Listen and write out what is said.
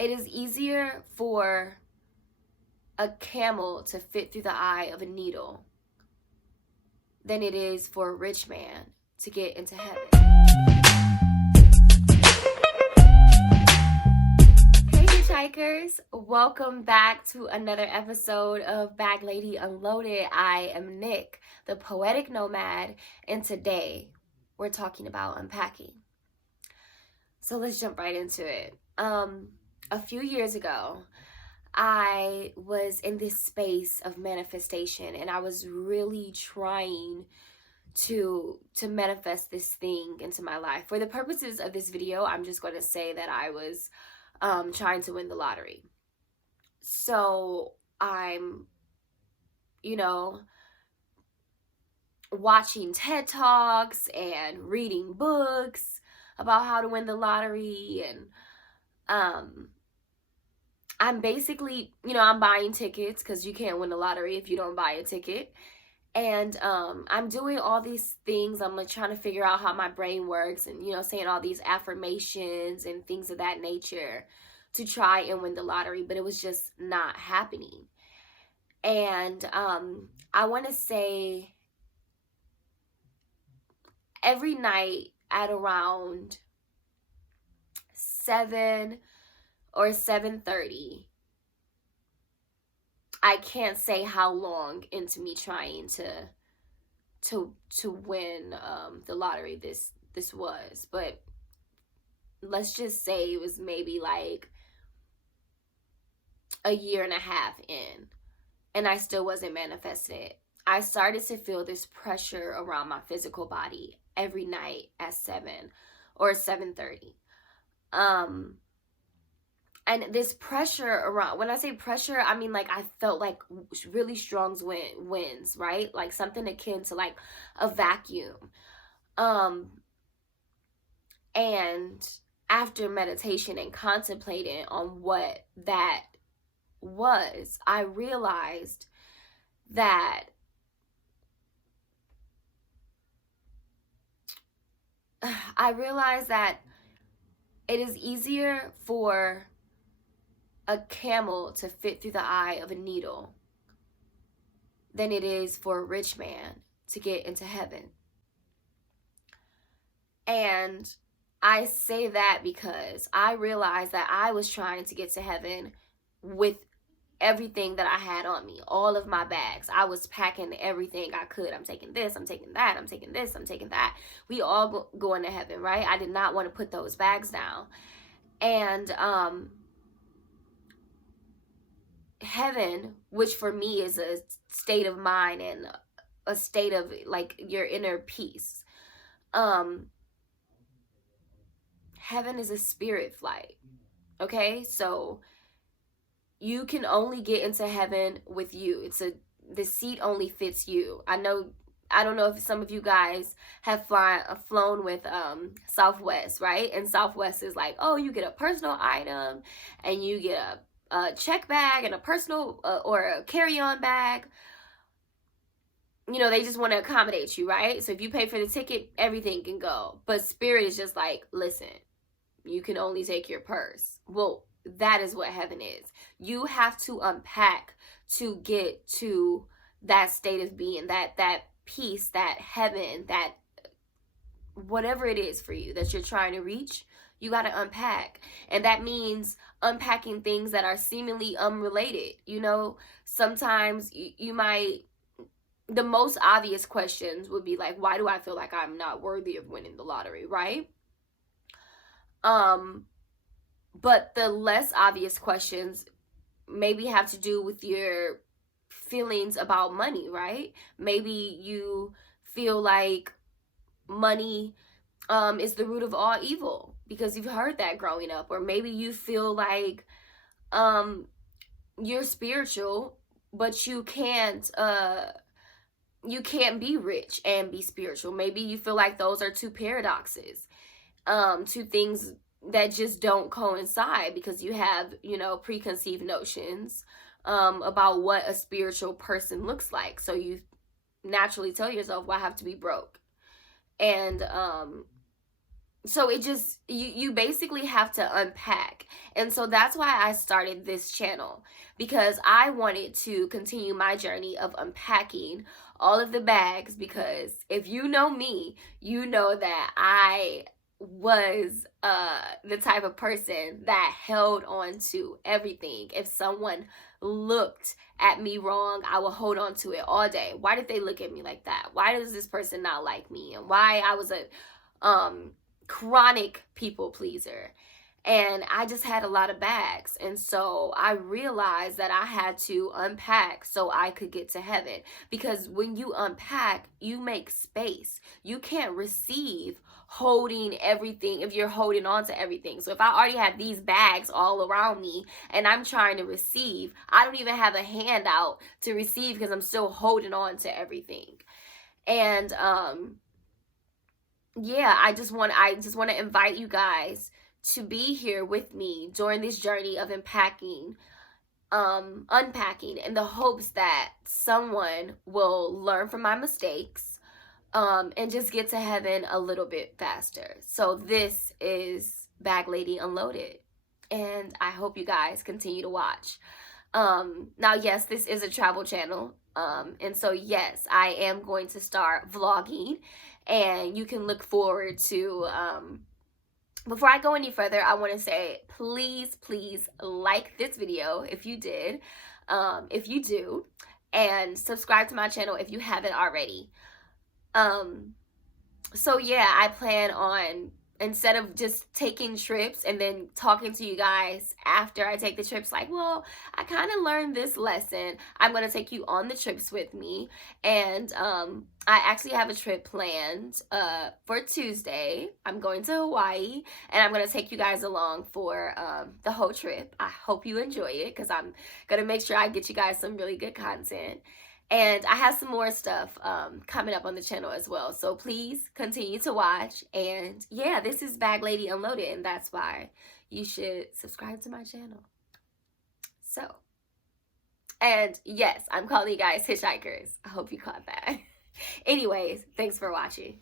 It is easier for a camel to fit through the eye of a needle than it is for a rich man to get into heaven. Hey hitchhikers, welcome back to another episode of Bag Lady Unloaded. I am Nick, the poetic nomad, and today we're talking about unpacking. So let's jump right into it. A few years ago, I was in this space of manifestation, and I was really trying to manifest this thing into my life. For the purposes of this video, I'm just going to say that I was trying to win the lottery. So I'm, watching TED Talks and reading books about how to win the lottery, and I'm basically, I'm buying tickets because you can't win the lottery if you don't buy a ticket. And I'm doing all these things. I'm like trying to figure out how my brain works, and saying all these affirmations and things of that nature to try and win the lottery, but it was just not happening. And I want to say every night at around 7 or 7:30, I can't say how long into me trying to win the lottery this was, but let's just say it was maybe like a year and a half in, and I still wasn't manifested. I started to feel this pressure around my physical body every night at 7 or 7:30. And this pressure around, when I say pressure, I mean like I felt like really strong winds, right? Like something akin to like a vacuum. And after meditation and contemplating on what that was, I realized that it is easier for a camel to fit through the eye of a needle than it is for a rich man to get into heaven. And I say that because I realized that I was trying to get to heaven with everything that I had on me, all of my bags. I was packing everything I could. I'm taking this, I'm taking that, I'm taking this, I'm taking that. We all going to heaven, right? I did not want to put those bags down. And heaven, which for me is a state of mind and a state of like your inner peace. Heaven is a spirit flight. Okay, so you can only get into heaven with you. The seat only fits you. I don't know if some of you guys have flown with Southwest, right? And Southwest is like, oh, you get a personal item, and you get a check bag and a personal or a carry-on bag. They just want to accommodate you, right? So if you pay for the ticket, everything can go. But Spirit is just like, listen, you can only take your purse. Well, that is what heaven is. You have to unpack to get to that state of being, that peace, that heaven, that whatever it is for you that you're trying to reach. You got to unpack. And that means unpacking things that are seemingly unrelated. Sometimes you might, the most obvious questions would be like, why do I feel like I'm not worthy of winning the lottery, right? But the less obvious questions maybe have to do with your feelings about money, right? Maybe you feel like money is the root of all evil because you've heard that growing up. Or maybe you feel like you're spiritual, but you can't be rich and be spiritual. Maybe you feel like those are two paradoxes, two things that just don't coincide because you have, preconceived notions about what a spiritual person looks like. So you naturally tell yourself, well, I have to be broke. And so it just, you basically have to unpack. And so that's why I started this channel, because I wanted to continue my journey of unpacking all of the bags. Because if you know me, you know that I was the type of person that held on to everything. If someone looked at me wrong, I would hold on to it all day. Why did they look at me like that? Why does this person not like me? And why I was a chronic people pleaser. And I just had a lot of bags. And so I realized that I had to unpack so I could get to heaven. Because when you unpack, you make space. You can't receive holding everything if you're holding on to everything. So if I already have these bags all around me and I'm trying to receive, I don't even have a hand out to receive because I'm still holding on to everything. And yeah, I just want to invite you guys to be here with me during this journey of unpacking, in the hopes that someone will learn from my mistakes, and just get to heaven a little bit faster. So this is Bag Lady Unloaded, and I hope you guys continue to watch. Now, yes, this is a travel channel. And so, yes, I am going to start vlogging, and you can look forward to, before I go any further, I want to say, please, please like this video if you did, if you do, and subscribe to my channel if you haven't already. So yeah, I plan on, instead of just taking trips and then talking to you guys after I take the trips, like, well, I kind of learned this lesson, I'm going to take you on the trips with me. And I actually have a trip planned for Tuesday. I'm going to Hawaii, and I'm going to take you guys along for the whole trip. I hope you enjoy it, because I'm going to make sure I get you guys some really good content. And I have some more stuff coming up on the channel as well. So please continue to watch. And yeah, this is Bag Lady Unloaded, and that's why you should subscribe to my channel. So, and yes, I'm calling you guys hitchhikers. I hope you caught that. Anyways, thanks for watching.